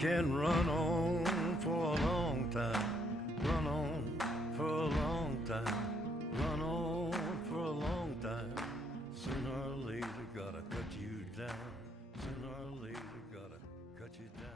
can run on for a long time, run on for a long time, run on for a long time. Sooner or later gotta cut you down, sooner or later gotta cut you down.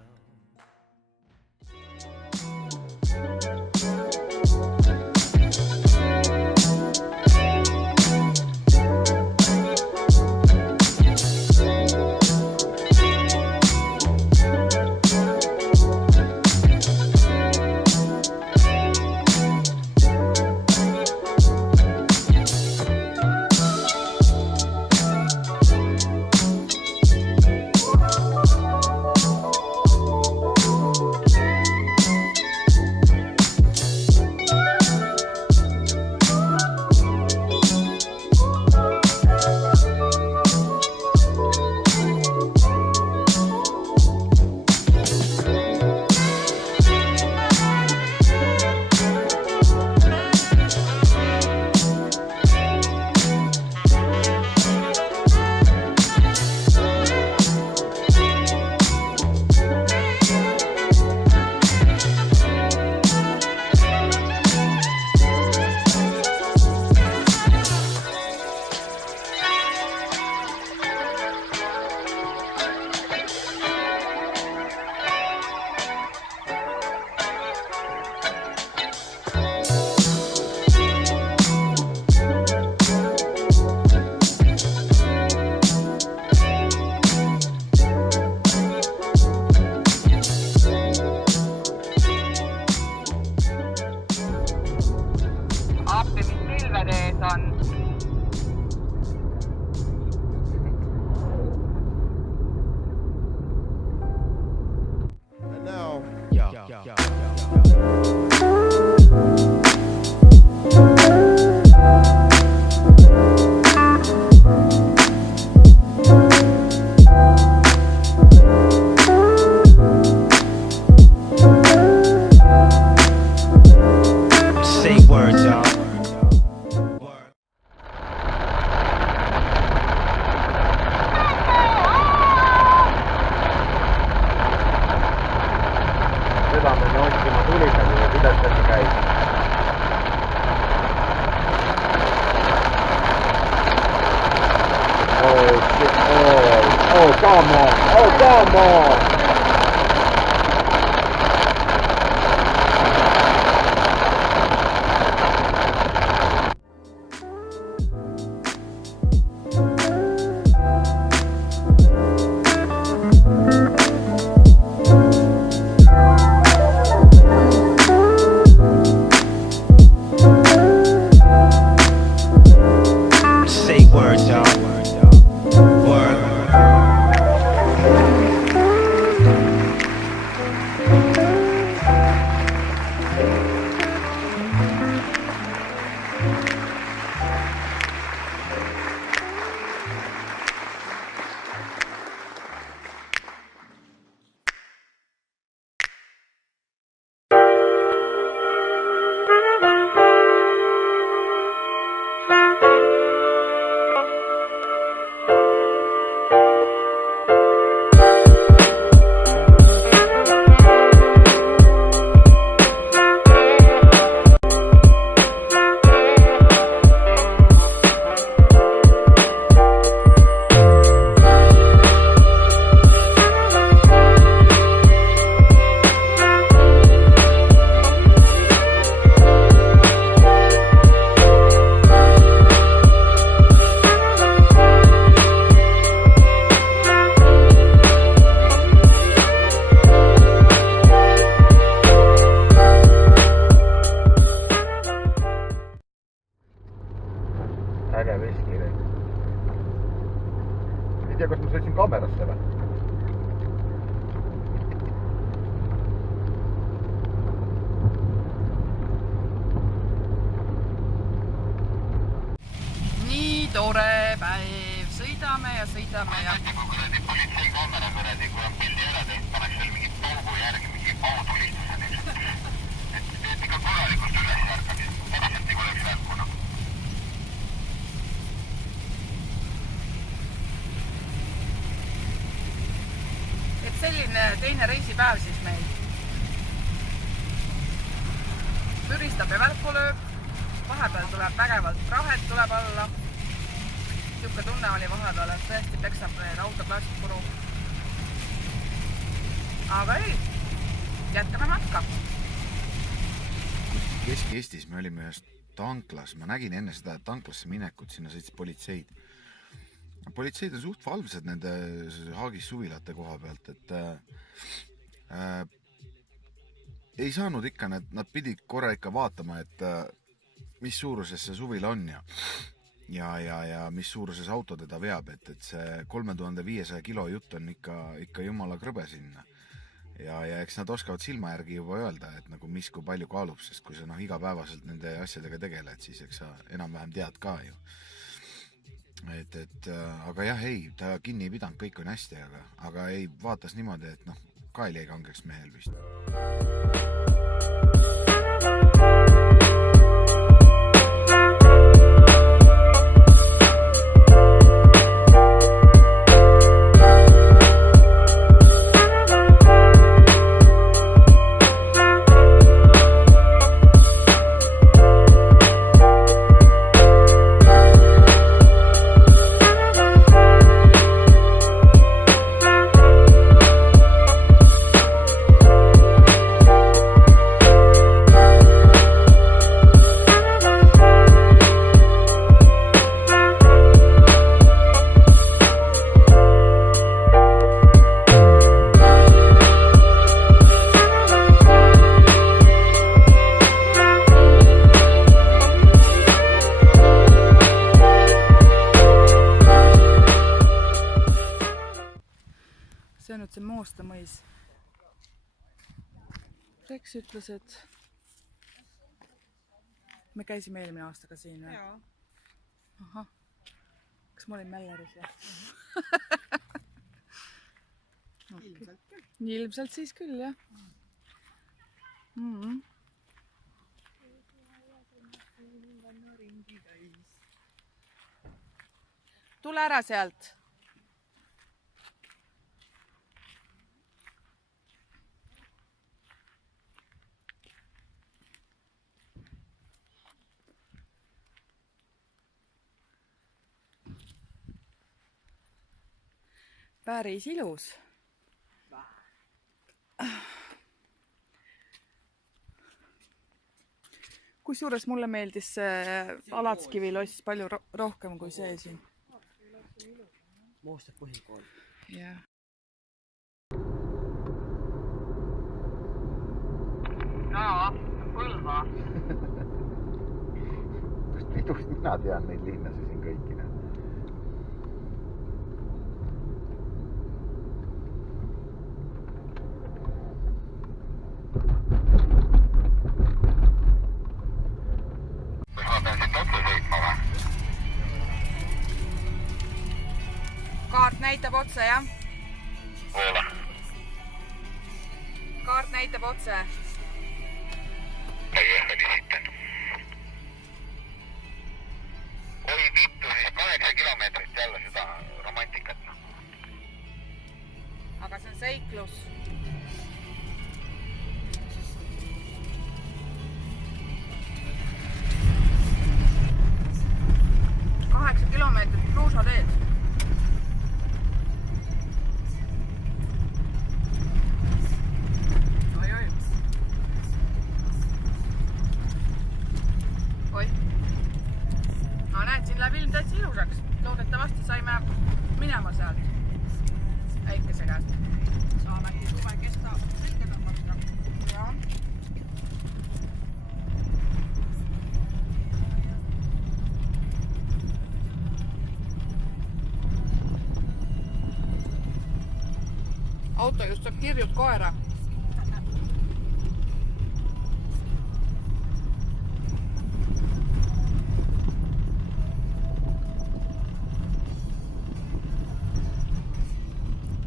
Come on! Say words, y'all. Word. Äge veskiri. Ei tea, kas ma sõitsin kaamerasse või? Nii tore päev. Sõidame ja sõidame ja... politsei kaamera kuradi, kui on pildi ära teinud, paneks veel mingi paugu järgi, mingi pautulistuse. Et ikka korralikult üles järgab, päriselt ei oleks järguna. selline teine reisipäev siis Müristab ja välku lööb. Vahepeal tuleb vägevalt rahet tuleb alla. Siuke tunne oli vahepeal, et tõesti peksab need auto plastikpuru. Aga ei, jätkame matka. Kesk-Eestis me olime ühes tanklas. Ma nägin enne seda tanklasse minekut, sinna sõitsid politseid. Politseid on suht valvsad nende Haagis suvilate koha pealt, et ei saanud ikka, nad pidid korra ikka vaatama, et mis suuruses see suvil on ja mis suuruses auto teda veab, et see 3500 kilo jutt on ikka jumala krõbe sinna. Ja eks nad oskavad silma järgi juba öelda, et nagu mis kui palju kaalub, sest kui sa igapäevaselt nende asjadega tegeled, siis eks sa enam-vähem tead ka ju. Aga jah, ei, ta kinni ei pidanud, kõik on hästi, aga ei vaatas niimoodi, et kael jäi kangeks mehel vist. See on nüüd see Moostamõis. Rex ütles, et me käisime eelmine aasta ka siin. Jaa. Aha. Kas ma olin Mälleris või? Ilmselt küll. Ilmselt siis küll, jah. Tule ära sealt. Päris ilus. Kusjuures mulle meeldis see Alatskiviloss palju rohkem kui see siin. Moosta põhikool. Jah. Jaa, Põlva. Kust pidust mina tean neid linnasi siin kõiki? Kaart näitab otse, jah? Ole. Kaart näitab otse. Ei oli sitten. Oi vittu, siis 8 kilomeetrit jälle seda romantikat. Aga see on seiklus. Kilomeetrit kruusateed. Oi. No näed, siin läheb ilm täitsa ilusaks. Loodetavasti saime minema sealt äikese käest. Saame äkki suve kesta selge tõmmata. Jah. Auto just saab kirjud koera.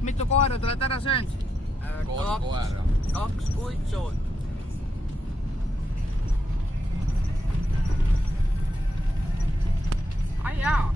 Mitu koera te olete ära söönud? 3 koera. 2 kuitsuud. Ai jaa.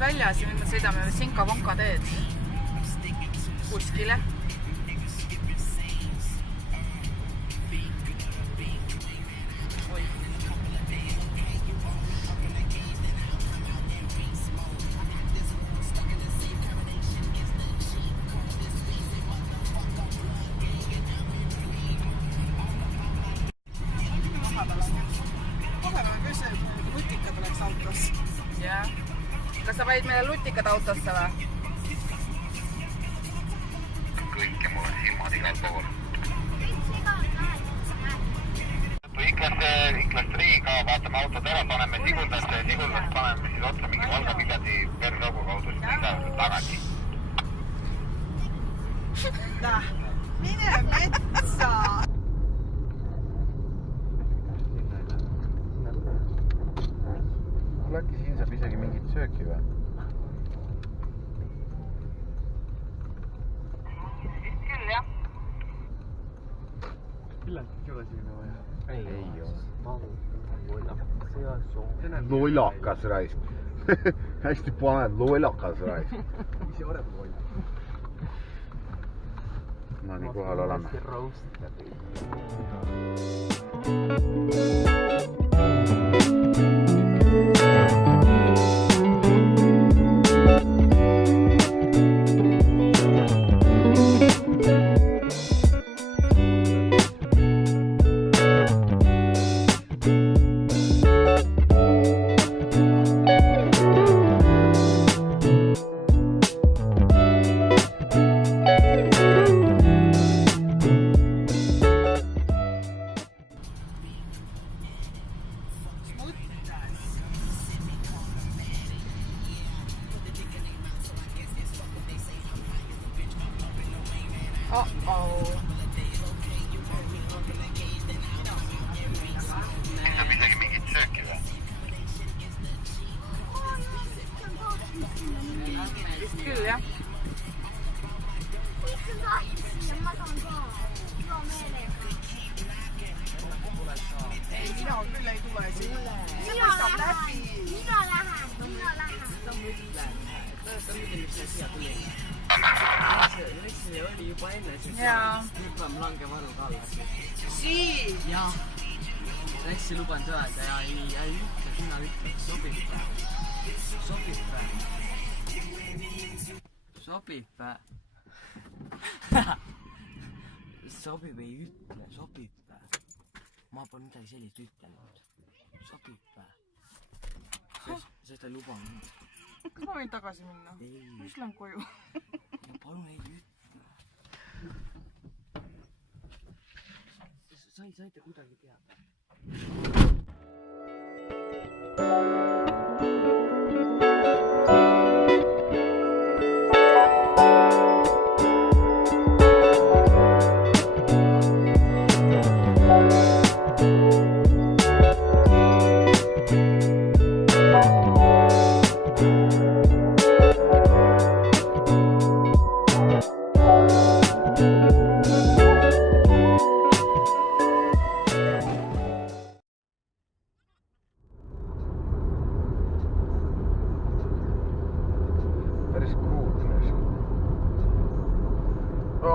väljas ja nüüd me sõidame Sinka-Vonka teed kuskile. Lutikad oleks autos. Jah. Kas sa panid meile lutikad autosse või? Kõike mul on silmad igal pool. Iklast Riiga, vaatame autod ära, paneme Siguldasse ja Siguldast paneme siis otsa mingi Valga-Viljandi Perrogu kaudu tagasi. Mine metsa! Äkki siin saab isegi mingit sööki või? Vist küll, jah. Ei ole. Lollakas raisk. Hästi paned lollakas raisk. Ise oled loll. No nii kohal oleme. Saab isegi mingit sööki või? Vist küll, jah. Ei, mina küll ei tule siin. See paistab läbi. Mina lähen. Ressi oli juba enne, siis Jaa. hüppam langevaru ka alla. Siin. Jah. Ressi luban öelda ja ei ütle, sina ütle. Sobib vä? Sobib vä? Sobib vä? Sobib ei ütle, sobib vä? Ma pole midagi sellist ütlenud. Sobib vä? Sest ei luba mind. Kas ma võin tagasi minna? Ei. Mis lähen koju? Ja palun ei ütle. Saite kuidagi teada.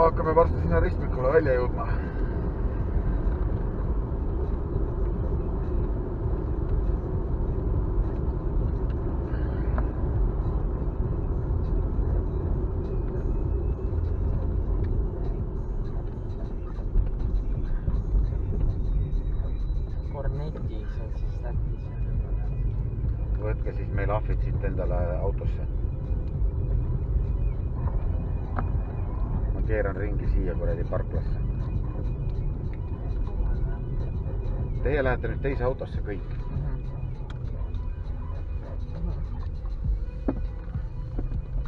Hakkame varsti sinna ristmikule välja jõudma. Kornetis on siis Lätis. Võtke siis meil ahvid siit endale autosse. Keeran ringi siia kuradi parklasse. Teie lähete nüüd teise autosse kõik.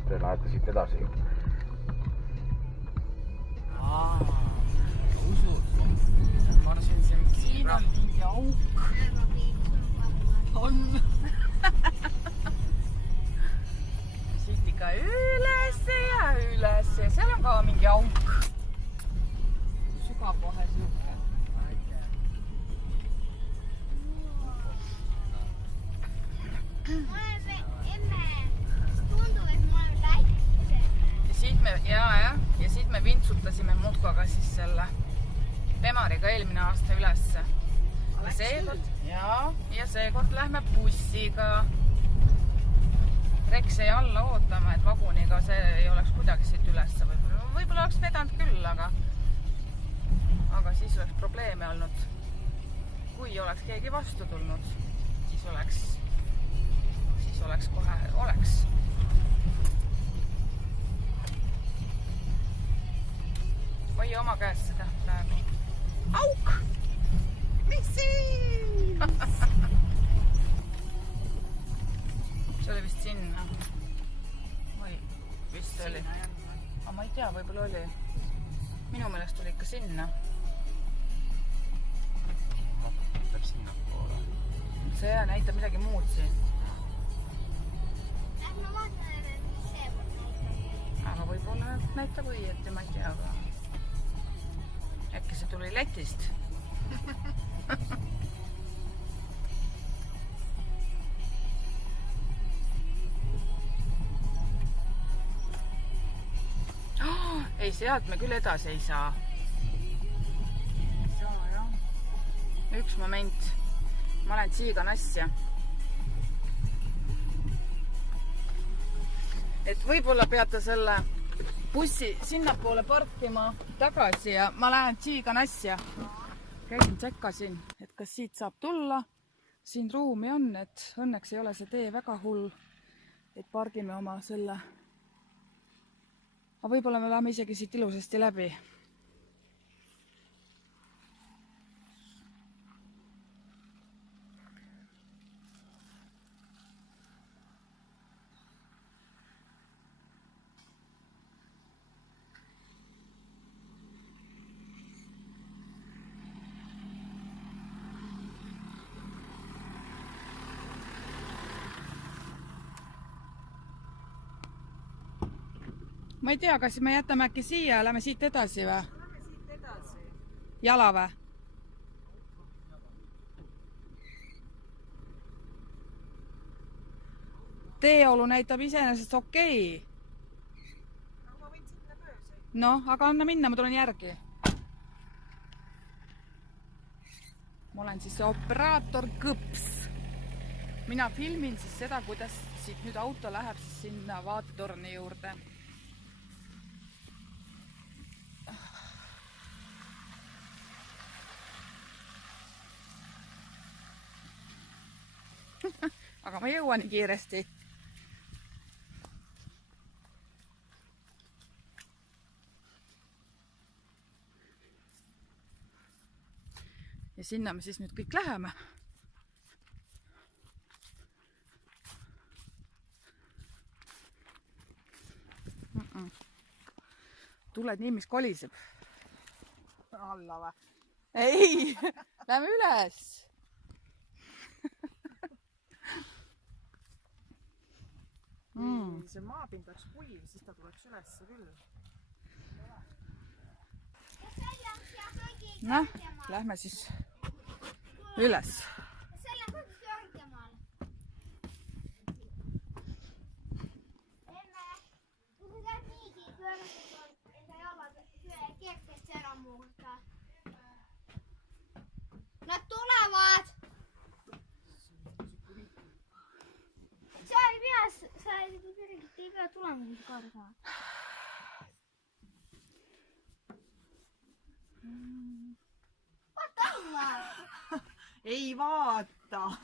Te lähete siit edasi. Usud? Ma arvasin, siin on mingi auk. On. Siit ikka ülesse ja ülesse. Seal on ka mingi auk. Süga kohe siuke. Mutkaga siis selle Bemariga eelmine aasta ülesse. Ja seekord lähme bussiga. Rex jäi alla ootama, et vaguniga see ei oleks kuidagi siit ülesse. Võib-olla oleks vedanud küll, aga siis oleks probleeme olnud. Kui oleks keegi vastu tulnud, siis oleks kohe oleks. Või oma käes seda praegu. Auk! Mis siin? See oli vist sinna. Või vist oli. Aga ma ei tea, võib-olla oli. Minu meelest oli ikka sinna. Näitab sinna poole. See näitab midagi muud siin. Aga võib-olla näitab õieti, ma ei tea. Äkki see tuli Lätist. Ei, sealt me küll edasi ei saa. Üks moment. Ma lähen siigan asja. Et võib-olla peate selle bussi sinnapoole parkima tagasi ja ma lähen siigan asja. Käisin tsekkasin, et kas siit saab tulla. Siin ruumi on, et õnneks ei ole see tee väga hull, et pargime oma selle. Aga võib-olla me läheme isegi siit ilusasti läbi. Ma ei tea, kas me jätame äkki siia ja lähme siit edasi või? Lähme siit edasi. Jala või? Teeolu näitab iseenesest okei. Aga ma võin sinna pööse. No, aga anna minna, ma tulen järgi. Ma olen siis operaator Kõps. Mina filmin siis seda, kuidas siit nüüd auto läheb siis sinna vaatetorni juurde. Aga ma jõuan nii kiiresti. Ja sinna me siis nüüd kõik läheme. Tuled nii, mis koliseb. Alla või? Ei, lähme üles. See maapind oleks kuiv, siis ta tuleks ülesse küll. Noh, lähme siis üles. Selle on kõrgemaal. Kui sa tead niigi pööratud enda jalad kerkest ära muuta. Nad tulevad! Sa ei pea tulema nüüd korda. Vaata alla! Ei vaata!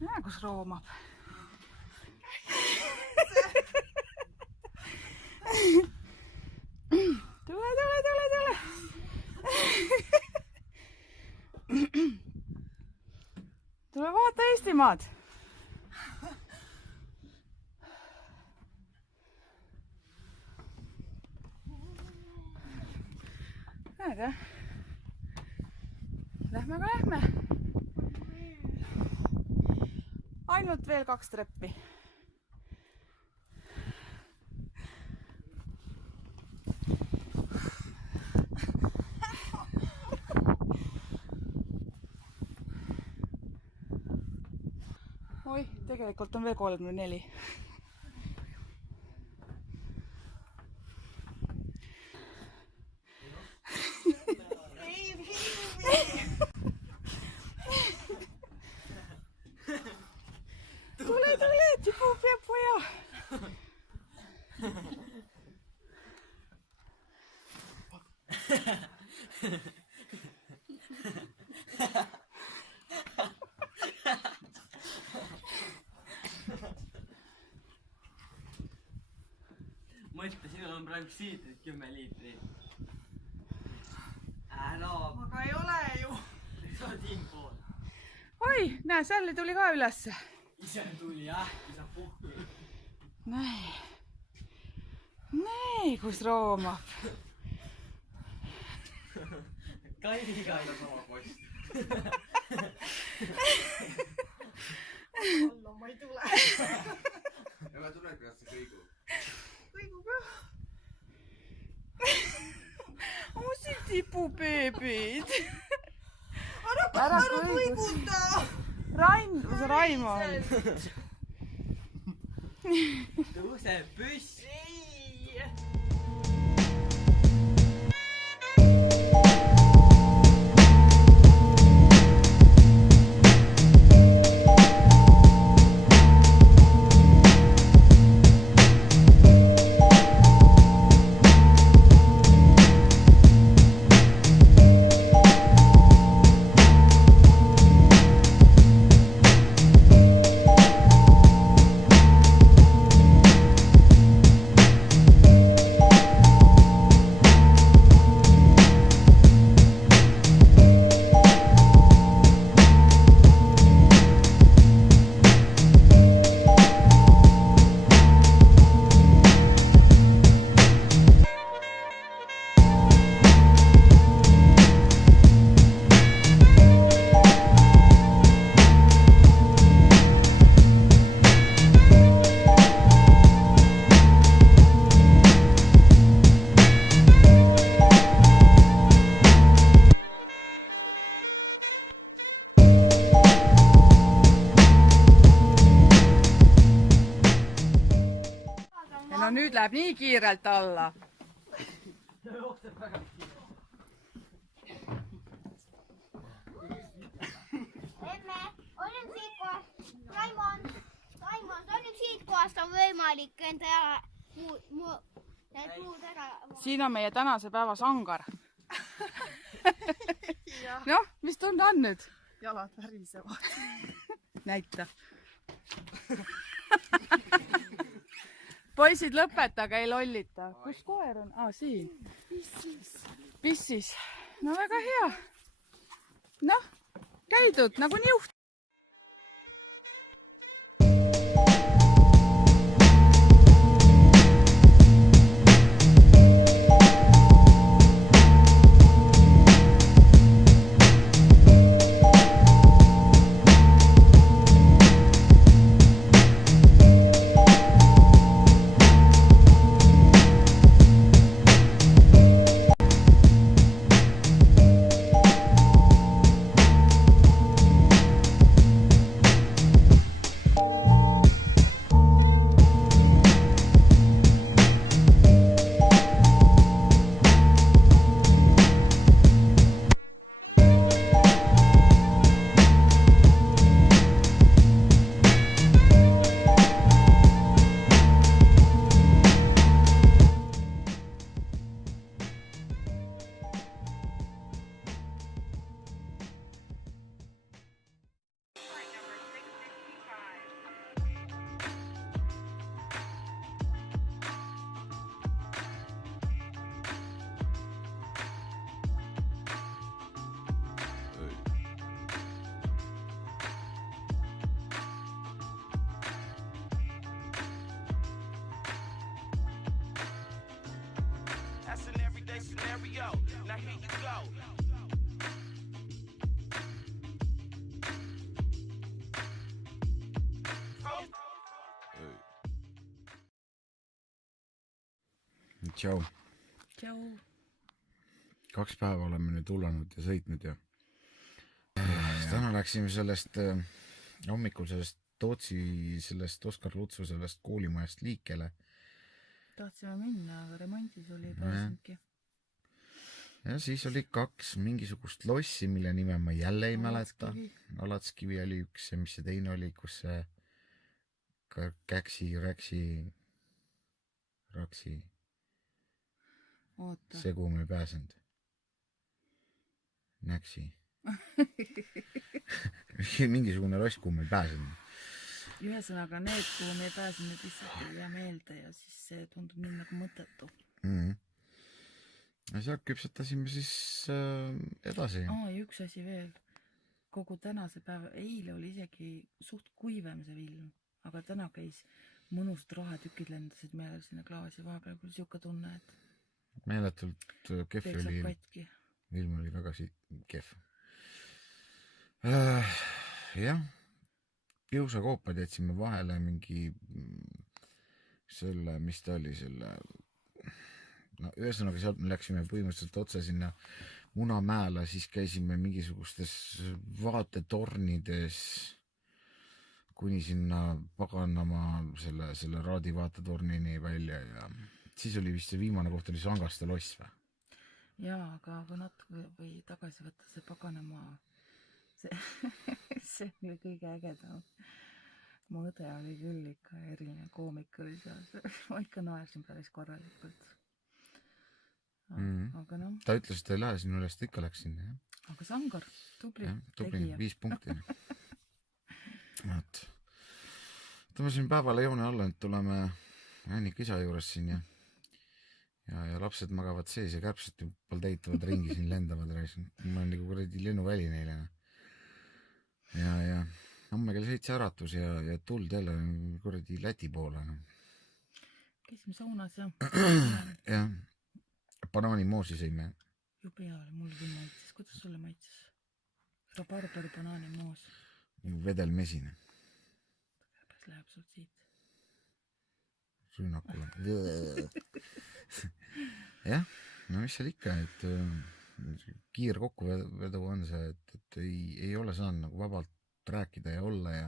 Näe, kus roomab. Tule. Tule vaata Eestimaad. Näed, jah? Lähme. Ainult veel 2 treppi. Oi, tegelikult on veel 34. Tule, tipub ja poja. Mõtle, sinul on praegu siitrid 10 liitrit. Ära. Aga ei ole ju. Sa oled inpool. Oi, näe, Sälli tuli ka ülesse. Ise tuli jah, isa puhki. Näe, kus roomab. Kairiga ei sama post. Alla ma ei tule. Ja ma tulen ka see kõigu. Kõigu ka. Oma siin tipubeebid. Ära kõiguta. Raimond. Tõuse püss. Ei. No nüüd läheb nii kiirelt alla. Emme, on nüüd siit kohast, Raimond, on nüüd siit kohast on võimalik enda need muud ära. Siin on meie tänase päeva sangar. Noh, mis tunne on nüüd? Jalad värisevad. Näita. Poisid, lõpetage, ei lollita. Kus koer on? Siin. Pissis. No väga hea. Noh, käidud nagu niuht. scenario. Now here you go. Tšau. Tšau. 2 päeva oleme nüüd hullanud ja sõitnud ja täna läksime sellest hommikul sellest Tootsi sellest Oskar Lutsu sellest koolimajast liikele. Tahtsime minna, aga remondis oli pääsenudki. Ja siis oli 2 mingisugust lossi, mille nime ma jälle ei mäleta. Alatskivi oli üks ja mis see teine oli, kus see Raksi Oota. see, kuhu me ei pääsenud. Näksi. Mingisugune loss, kuhu me ei pääsenud. Ühesõnaga need, kuhu me ei pääsenud, lihtsalt ei jää meelde ja siis see tundub nii nagu mõttetu. Ja sealt küpsetasime siis edasi. Ja üks asi veel. Kogu tänase päeva, eile oli isegi suht kuivem see vilm, aga täna käis mõnusad rahetükid lendasid meile sinna klaasi vahepeal, kui siuke tunne, et meeletult kehv oli. katki. Ilm oli väga kehv. Jah, piusakoopad jätsime vahele mingi selle, mis ta oli selle, no ühesõnaga sealt me läksime põhimõtteliselt otse sinna Munamäele, siis käisime mingisugustes vaatetornides kuni sinna paganama selle Raadi vaatetornini välja ja siis oli vist see viimane koht oli Sangaste loss või? Jaa, aga kui natuke või tagasi võtta see paganama, see oli kõige ägedam. Mu õde oli küll ikka eriline koomik oli seal, ma ikka naersin päris korralikult. Aga noh. Ta ütles, et ta ei lähe sinna üles, ta ikka läks sinna, jah? Aga Sangar, tubli 5 punkti. Tõme siin päevale joone alla, et tuleme Annika isa juures siin ja lapsed magavad sees ja käpsed paldeituvad ringi siin lendavad. Ma olen nagu kuradi lennuväli neile. Ja homme kell 7 äratus ja tuld jälle kuradi Läti poole. Käisime saunas ja... Jah. Banaanimoosi sõime. Jube hea oli, mul küll maitses. Kuidas sulle maitses? Rabarberi banaanimoos. Vedelmesine. Kas läheb sult siit? Rünnakule. Jah, no mis seal ikka, et kiir kokkuvedu on see, et ei ole saanud nagu vabalt rääkida ja olla ja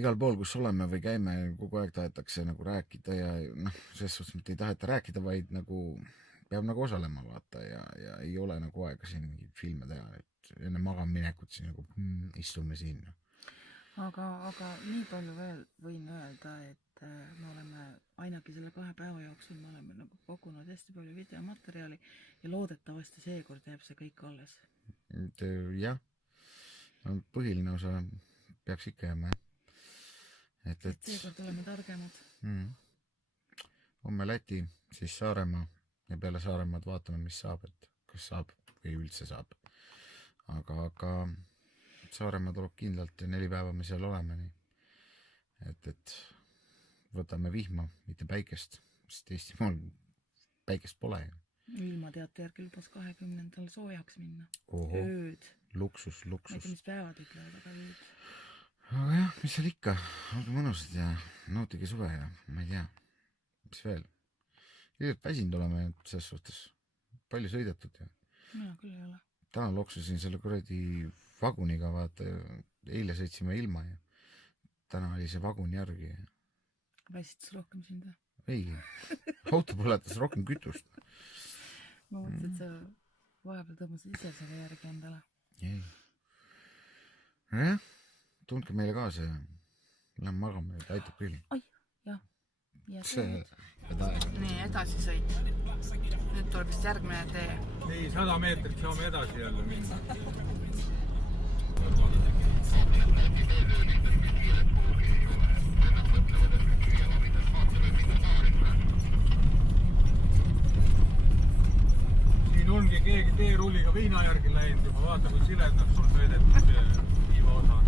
igal pool, kus oleme või käime, kogu aeg tahetakse nagu rääkida ja selles suhtes mitte ei taheta rääkida, vaid nagu peab nagu osalema vaata ja ei ole nagu aega siin mingeid filme teha, et enne magaminekut siin nagu istume siin. Aga nii palju veel võin öelda, et me oleme ainagi selle 2 päeva jooksul, me oleme nagu kogunud hästi palju videomaterjali ja loodetavasti seekord jääb see kõik alles. Jah, põhiline osa peaks ikka jääma, et seekord oleme targemad. Homme Läti, siis Saaremaa ja peale Saaremaad vaatame, mis saab, et kas saab või üldse saab. Aga Saaremaa tuleb kindlalt ja 4 päeva me seal oleme, nii. Et võtame vihma, mitte päikest, sest Eestimaal päikest pole. Ilmateate järgi lubas 20. soojaks minna. Ööd. Luksus. Ma ei tea, mis päevad ütlevad, aga ööd. Aga jah, mis seal ikka, olge mõnusad ja nautige suve ja ma ei tea, mis veel. Ilgelt väsinud oleme selles suhtes palju sõidetud ja mina küll ei ole. Täna loksusin selle kuradi vaguniga, vaata, eile sõitsime ilma ja täna oli see vagun järgi. Väsitas rohkem sind või? Ei, auto põletas rohkem kütust. Ma mõtlen, et sa vahepeal tõmbasid ise selle järgi endale. Ei. Jah, tundke meile kaasa ja lähen magama ja aitab küll. Oi, jah. See nii, edasi sõit. Nüüd tuleb vist järgmine tee. Nii, 100 meetrit saame edasi jälle minna. Siin ongi keegi teerulliga viina järgi läinud juba. Vaata, kui siledaks on sõidetud viiva osa.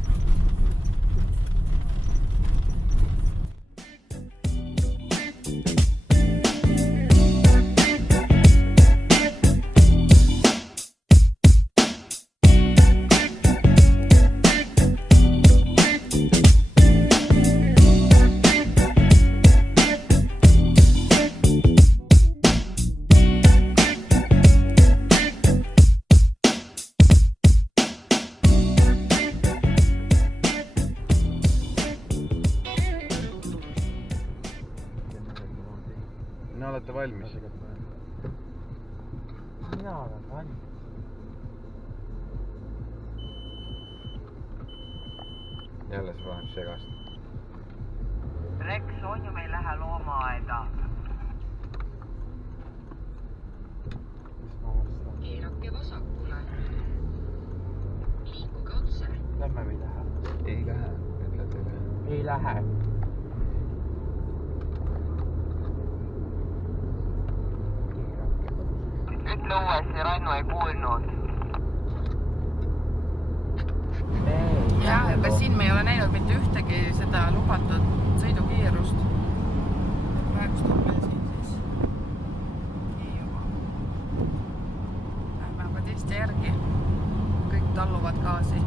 No olete valmis? Mina olen valmis. Jälle see paneb segast. Rex, on ju, me ei lähe loomaaeda. Keerake vasakule. Liikuge otse. Lähme või lähe? Ei lähe, ütled ei lähe. Ei lähe. Ütle uuesti, Rannu ei kuulnud. jah, aga siin me ei ole näinud mitte ühtegi seda lubatud sõidukiirust. Praegu tuleb meil siin siis nii juba. Lähme aga teiste järgi. Kõik talluvad gaasi.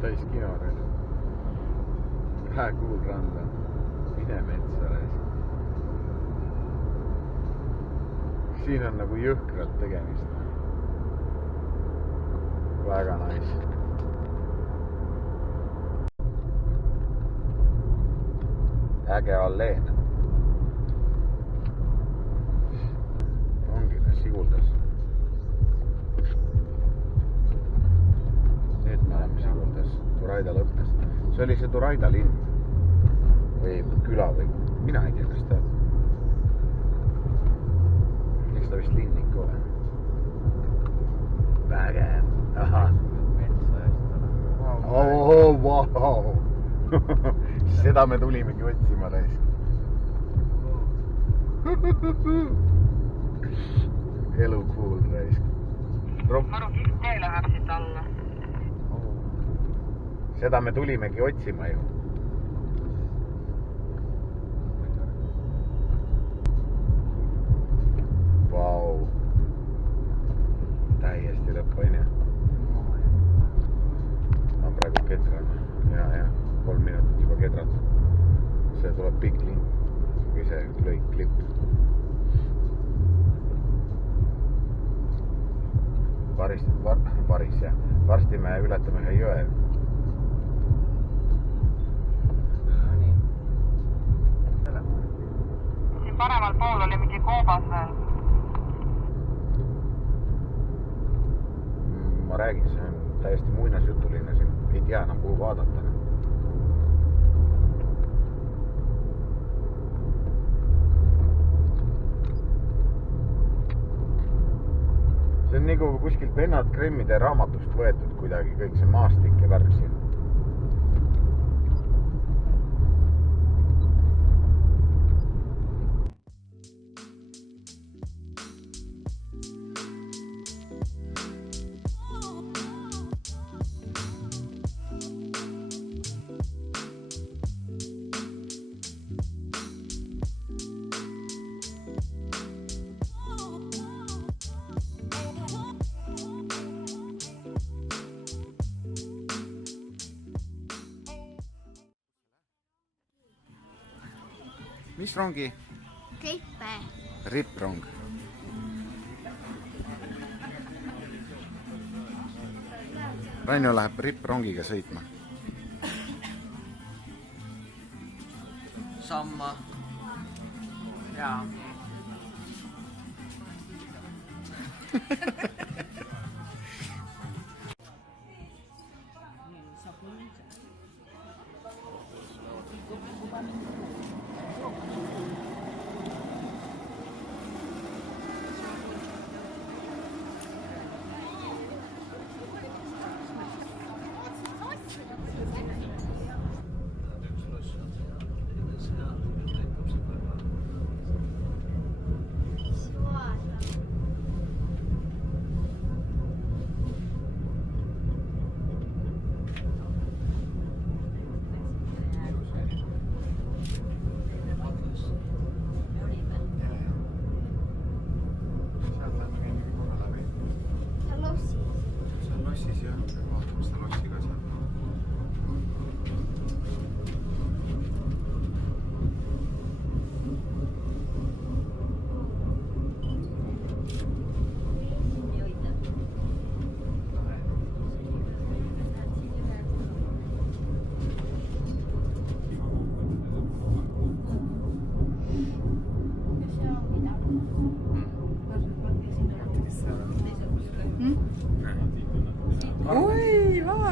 Täis kinoreid. Vähe kuulranda. Mine metsa reis. Siin on nagu jõhkralt tegemist. Väga nice. Äge alleen. Ongi Siguldas. Nüüd me oleme Siguldas. Turaida lõppes. See oli see Turaida linn. Või küla või... Mina ei tea, kas ta... Eks ta vist linn ikka ole. Vägev. Ahah. Metsa eest Oh, wow. Seda me tulimegi otsima reis. Elu cool reis. Maru kiht tee läheb siit alla. Seda me tulimegi otsima ju. Vau. Täiesti lõpp, on ju? Ma praegu ketran. Ja, 3 minutit juba ketratud. See tuleb pikk linn. Või see lõik klipp. Paris, jah. Varsti me ületame ühe jõe. Siin paremal pool oli mingi koobas veel. Ma räägin, see on täiesti muinasjutuline. Siin ei tea enam kuhu vaadata. See on nagu kuskilt Vennad Grimmide raamatust võetud kuidagi kõik see maastik ja värk siin. Mis rongi? Rippe. Ripprong. Raino läheb ripprongiga sõitma. Samma. Jaa.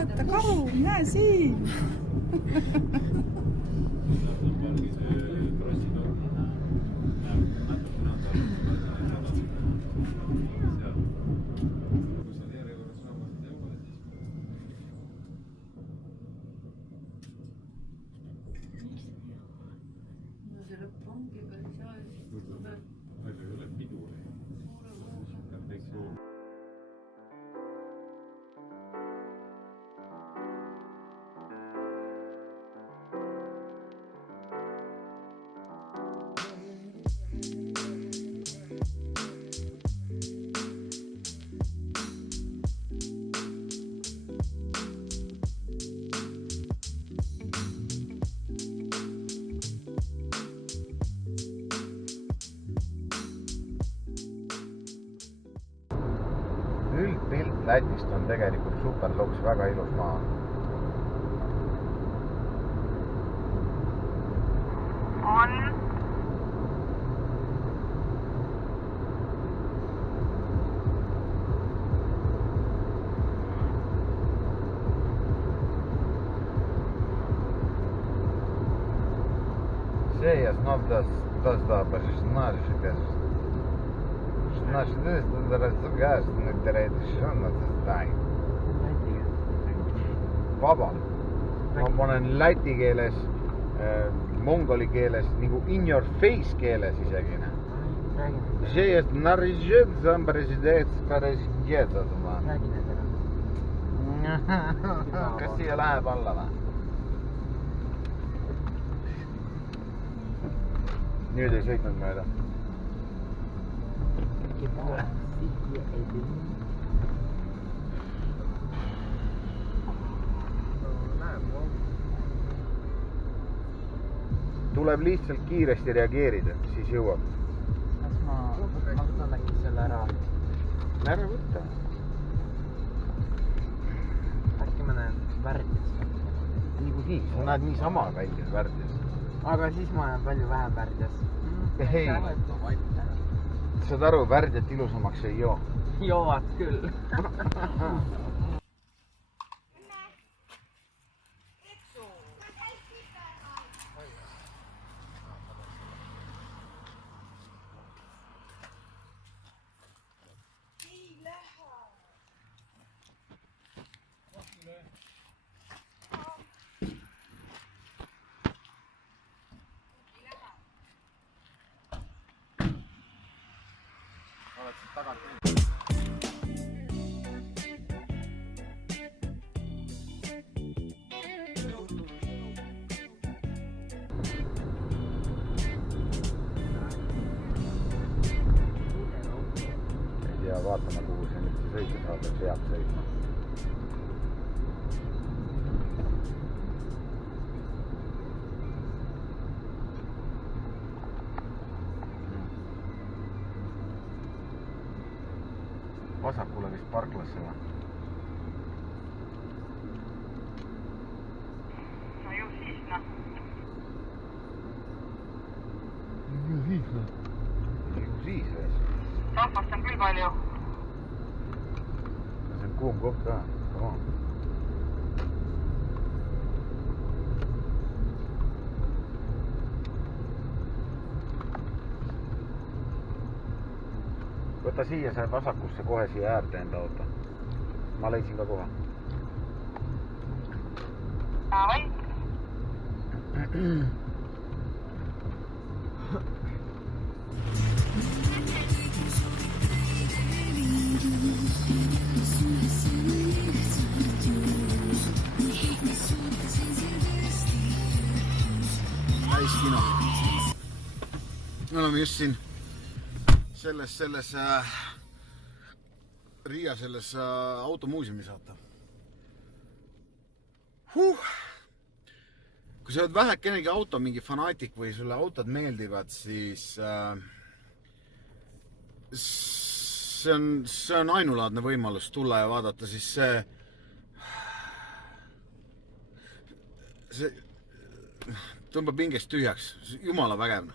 vaata karu, näe siin. Üldpilt Lätist on tegelikult superluks, väga ilus maa. On. See ja znov das personažikės. Naštis разгаш на традиционната стая. Vabalt. Ma panen läti keeles, mongoli keeles, nagu in your face keeles isegi. See jest narizhet sam president. Kas siia läheb alla või? Nüüd ei sõitnud mööda. Tuleb lihtsalt kiiresti reageerida, siis jõuab. Kas ma võtan äkki selle ära? Ära võtta. Äkki ma näen värdjas? Nagu siis, sa näed niisama välja värdjas. Aga siis ma näen palju vähem värdjas. Ei, saad aru, värdjat ilusamaks ei joo. Joovad küll. Ja vaatame, kuhu see nüüd sõita saab, et peab sõitma. Vasakule vist parklasse või? No ju siis, noh. Ju siis või? Ju siis või? Rahvast on küll palju. See on kuum koht ka. Võta siia, see vasakusse kohe siia äärde enda auto. Ma leidsin ka koha. Davai. Täiskino. Me oleme just siin selles Riia selles automuuseumis vaata. Kui sa oled vähekenegi auto mingi fanaatik või sulle autod meeldivad, siis see on ainulaadne võimalus tulla ja vaadata, siis see tõmbab hingest tühjaks, jumala vägev.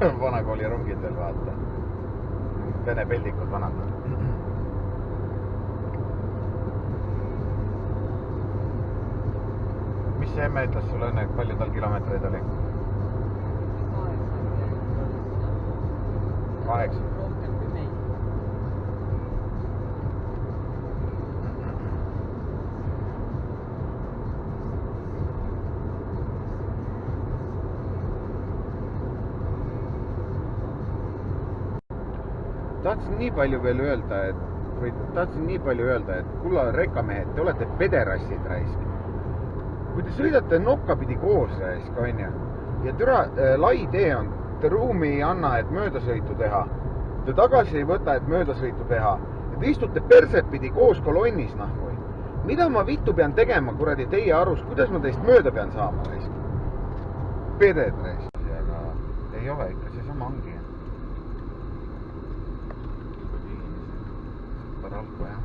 vanakooli rongid veel vaata. Vene peldikud vanad. Mis see emme ütles sulle õnne, palju tal kilomeetreid oli? 8. Rohkem kui meil. Tahtsin nii palju veel öelda, et kulla rekamehed, te olete pederassid raisk. Kui te sõidate nokkapidi koos raisk, on ju, ja türa lai tee on, te ruumi ei anna, et möödasõitu teha. Te tagasi ei võta, et möödasõitu teha. Ja te istute persepidi koos kolonnis, nahvoi. Mida ma vittu pean tegema, kuradi teie arust? Kuidas ma teist mööda pean saama, raisk? Peded, raisk. Aga ei ole ikka, see sama ongi. Paralku, jah.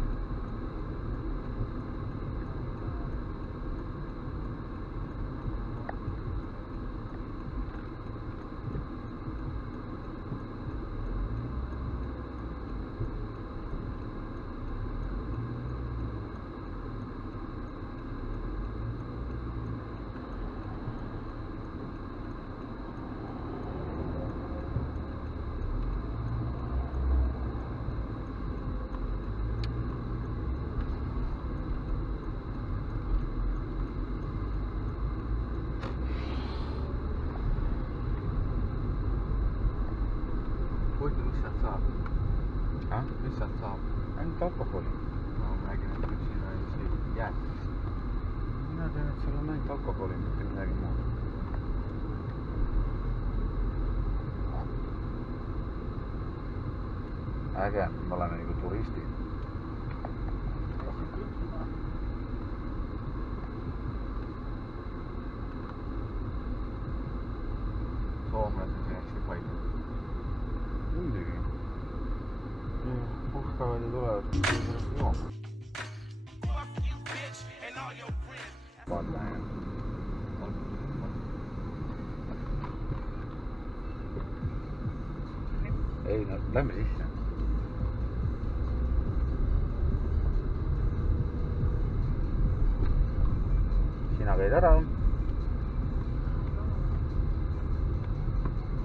Mis sealt saab? Mis sealt saab? Ainult alkoholi. No, ma räägin, et nüüd siin on see jäätis. Mina tean, et seal on ainult alkoholi, mitte midagi muud. Äge, me oleme nagu turistid. Soomlased on hästi palju. Muidugi. Puhkavad ja tulevad jooma. Vaata, ei, no lähme sisse. Sina käid ära.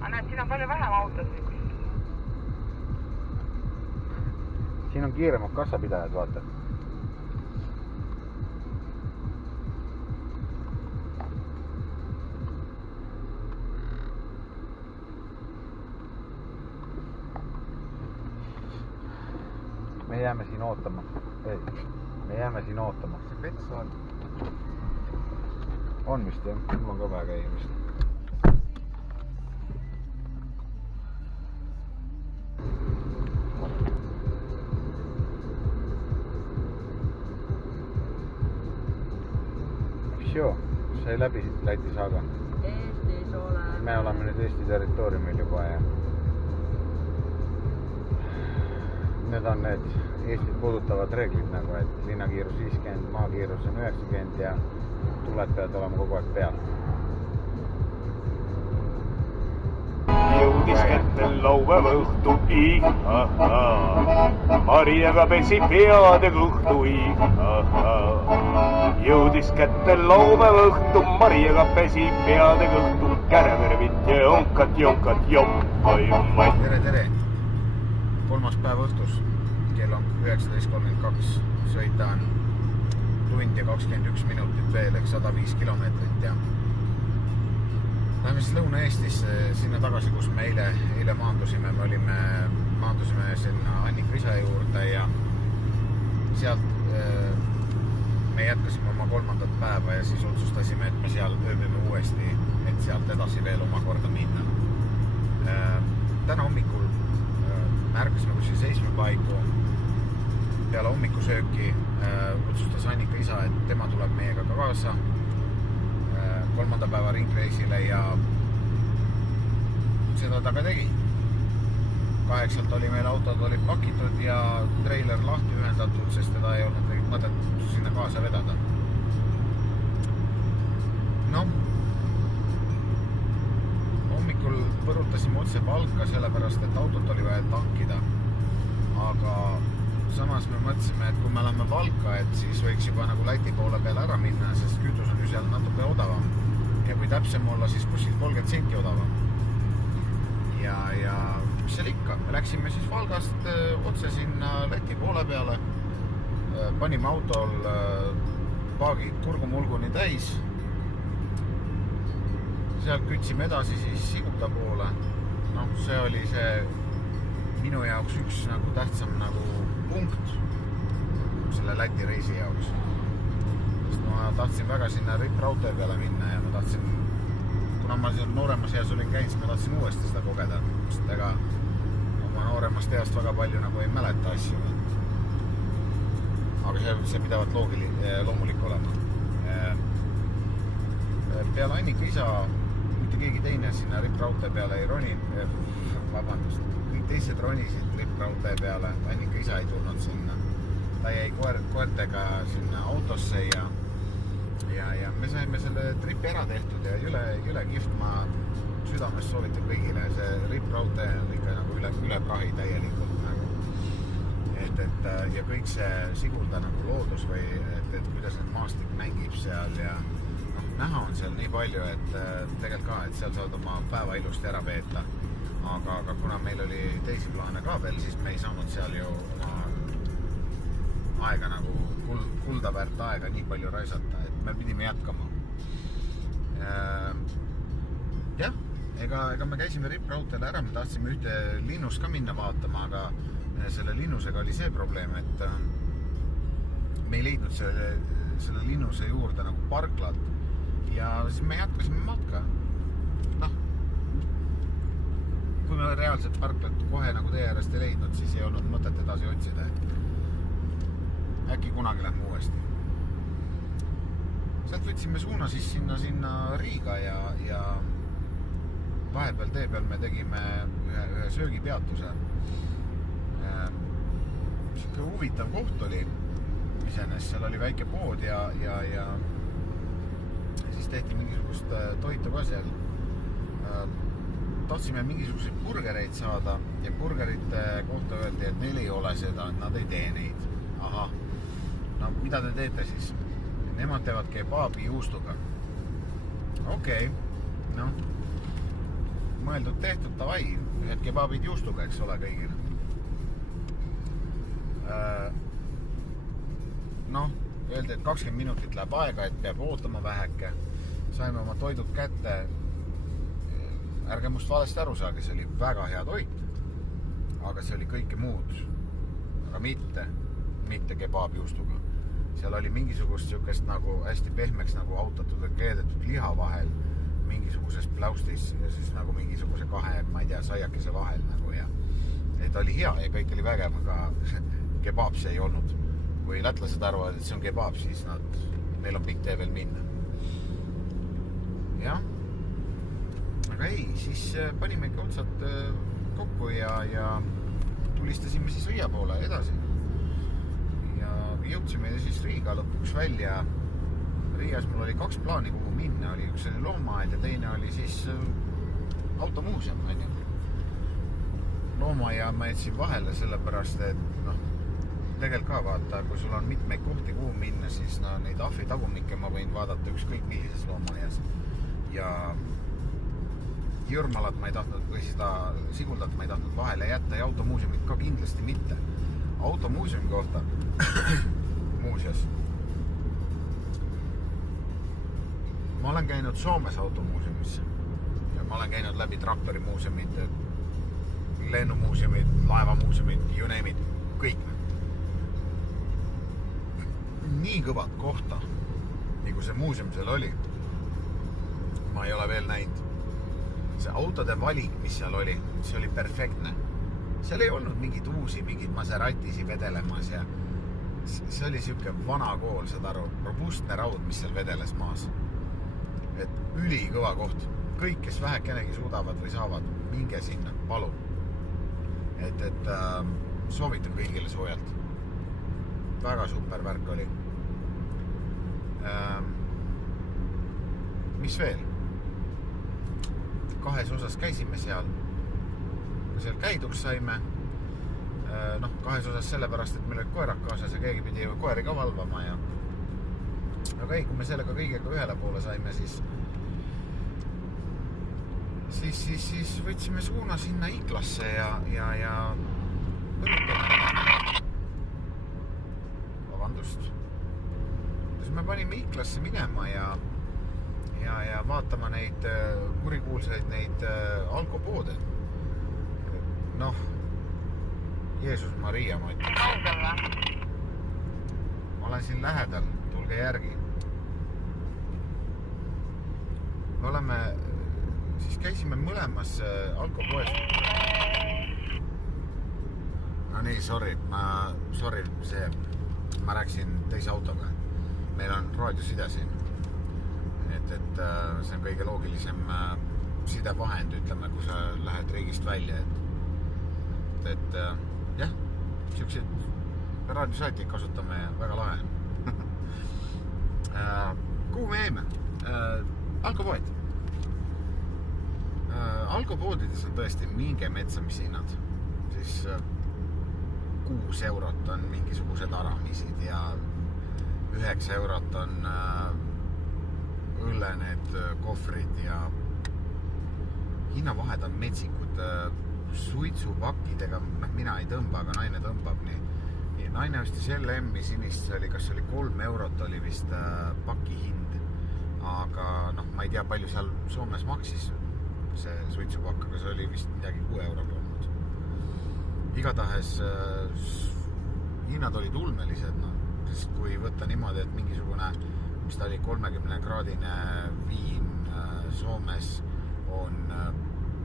Näed, siin on palju vähem autosid. Siin on kiiremad kassapidajad, vaata. Me jääme siin ootama. Ei, me jääme siin ootama. See pets on? On vist, jah. Mul on ka vähe käimist. Всё, sai läbi Läti saaga. Eestis oleme. Me oleme nüüd Eesti territooriumil juba ja need on need Eestit puudutavad reeglid nagu, et linnakiirus 50, maakiirus on 90 ja tuled peavad olema kogu aeg peal. Jõudis kätte laupäeva õhtu Mariaga pesi pead ja kõhtu Jõudis kätte laupäeva õhtu Mariaga pesi pead ja kõhtu Kärevervit ja jonkat joppa. Tere! Kolmas päev õhtus, kell on 19.32, sõitan tund ja 21 minutit veel, ehk 105 kilomeetrit ja läheme siis Lõuna-Eestisse sinna tagasi, kus me eile maandusime. Me maandusime sinna Annika isa juurde ja sealt me jätkasime oma kolmandat päeva ja siis otsustasime, et me seal ööbime uuesti, et sealt edasi veel omakorda minna. Täna hommikul märkasime kuskil 7 paiku. Peale hommikusööki otsustas Annika isa, et tema tuleb meiega ka kaasa kolmanda päeva ringreisile ja seda ta ka tegi. 8 oli meil autod olid pakitud ja treiler lahti ühendatud, sest teda ei olnud mõtet sinna kaasa vedada. No, hommikul põrutasime otse Valka, sellepärast, et autot oli vaja tankida. Aga samas me mõtlesime, et kui me oleme Valka, et siis võiks juba nagu Läti poole peale ära minna, sest kütus on ju seal natuke odavam. Ja kui täpsem olla, siis kuskil 30 senti odavam. Ja mis seal ikka, me läksime siis Valgast otse sinna Läti poole peale, panime autol paagid kurgumulguni täis, sealt kütsime edasi siis Siguta poole. See oli see minu jaoks üks nagu tähtsam nagu punkt selle Läti reisi jaoks. Sest ma tahtsin väga sinna RIP raudtee peale minna ja ma tahtsin, kuna ma seal nooremas eas olin käinud, siis ma tahtsin uuesti seda kogeda. Sest ega oma nooremast east väga palju nagu ei mäleta asju. Aga see pidavat loomulik olema. Peale Annika isa mitte keegi teine sinna RIP raudtee peale ei roni, vabandust, kõik teised ronisid RIP raudtee peale, Annika isa ei tulnud sinna. Ta jäi koertega sinna autosse ja me saime selle tripi ära tehtud ja üle kihvt, ma südamest soovitan kõigile, see RIP raudtee on ikka nagu üle prahi täielikult nagu. Ja kõik see Sigulda nagu loodus või et kuidas need maastik mängib seal ja näha on seal nii palju, et tegelikult ka, et seal saad oma päeva ilusti ära veeta. Aga kuna meil oli teisi plaane ka veel, siis me ei saanud seal ju oma aega nagu kuldaväärt aega nii palju raisata, et me pidime jätkama. Jah, ega me käisime RIP raudteele ära, me tahtsime ühte linnus ka minna vaatama, aga selle linnusega oli see probleem, et me ei leidnud selle linnuse juurde nagu parklat ja siis me jätkasime matka. Kui me reaalselt parklat kohe nagu tee äärest ei leidnud, siis ei olnud mõtet edasi otsida. Äkki kunagi lähme uuesti. Sealt võtsime suuna siis sinna Riiga ja vahepeal tee peal me tegime ühe söögipeatuse. Siuke huvitav koht oli iseenesest, seal oli väike pood ja siis tehti mingisugust toitu ka seal. Tahtsime mingisuguseid burgereid saada ja burgerite kohta öeldi, et neil ei ole seda, et nad ei tee neid. Aha, no mida te teete siis? Nemad teevad kebaabi juustuga. Okei, noh, mõeldud tehtud, tavai, ühed kebaabid juustuga, eks ole kõigil. Noh, öeldi, et 20 minutit läheb aega, et peab ootama väheke. Saime oma toidud kätte. Ärge must valesti aru saage, see oli väga hea toit, aga see oli kõike muud, aga mitte kebaabjuustuga. Seal oli mingisugust siukest nagu hästi pehmeks nagu autatud või keedetud liha vahel, mingisuguses pläustis ja siis nagu mingisuguse kahe, ma ei tea, saiakese vahel nagu ja et oli hea ja kõik oli vägev, aga kebaab see ei olnud. Kui lätlased arvavad, et see on kebaab, siis neil on pikk tee veel minna. Jah. Aga ei, siis panime ikka otsad kokku ja tulistasime siis Riia poole edasi. Ja jõudsime siis Riiga lõpuks välja. Riias mul oli 2 plaani, kuhu minna. Oli üks oli loomaaed ja teine oli siis automuuseum. Loomaaia ma jätsin vahele sellepärast, et tegelikult ka vaata, kui sul on mitmeid kohti kuhu minna, siis neid ahvitagumikke ma võin vaadata ükskõik millises loomaaias. Ja Jürmalat ma ei tahtnud, või seda Siguldat ma ei tahtnud vahele jätta ja automuuseumit ka kindlasti mitte. Automuuseumi kohta muuseas. Ma olen käinud Soomes automuuseumisse ja ma olen käinud läbi traktorimuuseumid, lennumuuseumid, laevamuuseumid, you name it, kõik. Nii kõvad kohta, nagu see muuseum seal oli, ma ei ole veel näinud. See autode valik, mis seal oli, see oli perfektne. Seal ei olnud mingid uusi, mingid Maseratisi vedelemas ja see oli siuke vana kool, saad aru, robustne raud, mis seal vedeles maas. Et ülikõva koht. Kõik, kes vähekenegi suudavad või saavad, minge sinna, palun. Et soovitan kõigile soojalt. Väga super värk oli. Mis veel? kahes osas käisime seal. Seal käiduks saime. Noh, kahes osas sellepärast, et meil olid koerad kaasas ja keegi pidi koeri ka valvama ja aga ei, kui me sellega kõigega ühele poole saime, siis võtsime suuna sinna Iklasse ja vabandust. Siis me panime Iklasse minema ja vaatama neid kurikuulsaid neid alkopoode. Noh, Jeesus Maria, ma ütleks. Ma olen siin lähedal, tulge järgi. Me oleme, siis käisime mõlemas alkopoes. No nii, sorry, ma rääksin teise autoga. Meil on raadioside siin. Et see on kõige loogilisem sidevahend, ütleme, kui sa lähed riigist välja. Et jah, siukseid raadiosaateid kasutame ja väga lahe. Kuhu me jäime? Alkopoed. Alkopoodides on tõesti minge metsamishinnad. Siis 6 eurot on mingisugused aramisid ja 9 eurot on õlle need kohvrid ja hinnavahed on metsikud suitsupakkidega. Mina ei tõmba, aga naine tõmbab nii. Naine ostis LM-i sinist, kas oli 3 eurot oli vist paki hind. Aga ma ei tea, palju seal Soomes maksis see suitsupakk, aga see oli vist midagi 6 eurot olnud. Igatahes hinnad olid ulmelised, sest kui võtta niimoodi, et mingisugune, mis ta oli 30-kraadine viin Soomes on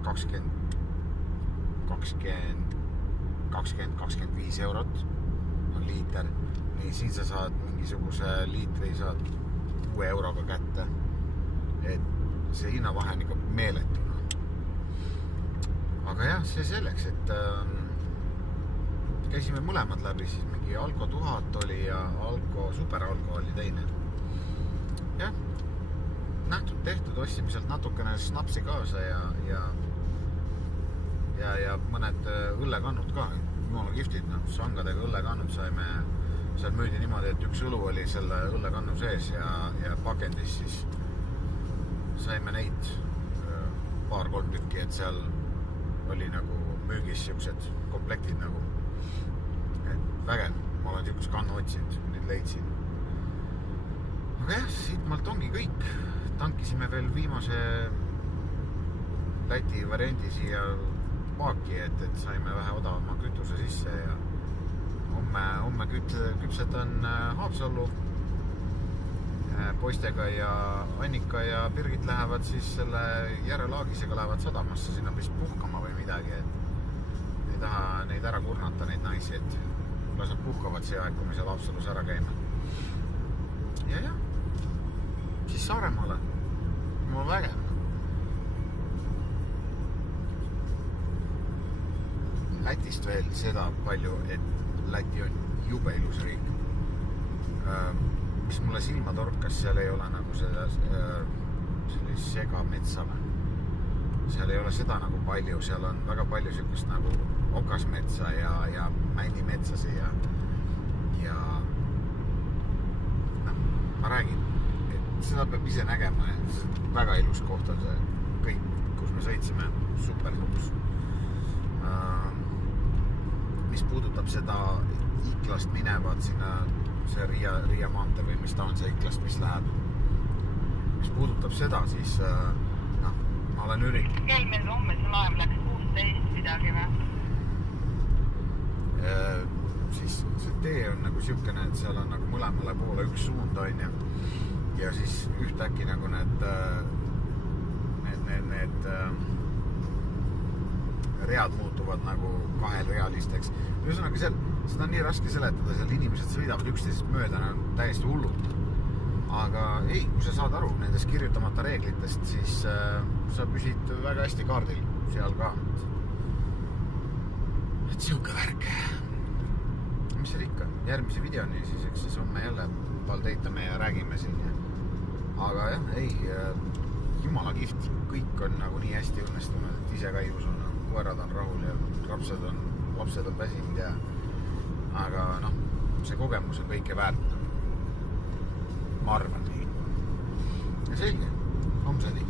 20-25 eurot on liiter. Nii siin sa saad mingisuguse liitri saad 6 euroga kätte. Et see hinnavahe on ikka meeletuna. Aga jah, see selleks, et käisime mõlemad läbi, siis mingi Alko 1000 oli ja Alko, Superalko oli teine. Jah, nähtud tehtud, ostsime sealt natukene snapsi kaasa ja mõned õllekannud ka, jumala kihvtid, sangadega õllekannud saime, seal müüdi niimoodi, et üks õlu oli selle õllekannu sees ja pakendis siis saime neid 2-3 tükki, et seal oli nagu müügis siuksed komplektid nagu, et vägev, ma olen siukest kannu otsinud, nüüd leidsin. Aga jah, siitmalt ongi kõik, tankisime veel viimase Läti variandi siia paaki, et saime vähe odavama kütuse sisse ja homme küpsetan Haapsallu poistega ja Annika ja Birgit lähevad siis selle järelaagisega lähevad sadamasse sinna vist puhkama või midagi, et ei taha neid ära kurnata, neid naisi, et laseb puhkavad see aeg, kui me seal Haapsallus ära käime. Ja, siis Saaremaale. Mul vägev. Lätist veel seda palju, et Läti on jube ilus riik. Mis mulle silma torkas, seal ei ole nagu seda segametsa. Seal ei ole seda nagu palju, seal on väga palju siukest nagu okasmetsa ja männimetsasi ja ma räägin, et seda peab ise nägema, et väga ilus koht on see kõik, kus me sõitsime, super ilus. Mis puudutab seda Iklast minevad sinna see Riia maante või mis ta on see Iklast, mis läheb. Mis puudutab seda, siis ma olen üritanud. Kell meil umbes laev läks 16 midagi või? Siis see tee on nagu siukene, et seal on nagu mõlemale poole üks suund on ja siis ühtäkki nagu need read muutuvad nagu kahelrealisteks. Ühesõnaga seda on nii raske seletada, seal inimesed sõidavad üksteisest mööda, on täiesti hullud. Aga ei, kui sa saad aru nendest kirjutamata reeglitest, siis sa püsid väga hästi kaardil seal ka. Et siuke värk. Mis seal ikka? Järgmise videoni siis, eks siis homme jälle valdeitame ja räägime siin. Aga jah, ei, jumala kihvt, kõik on nagu nii hästi õnnestunud, et ise ka ei usu, koerad on rahul ja lapsed on väsinud ja aga noh, see kogemus on kõike väärt. Ma arvan nii. Ja selge, homseni.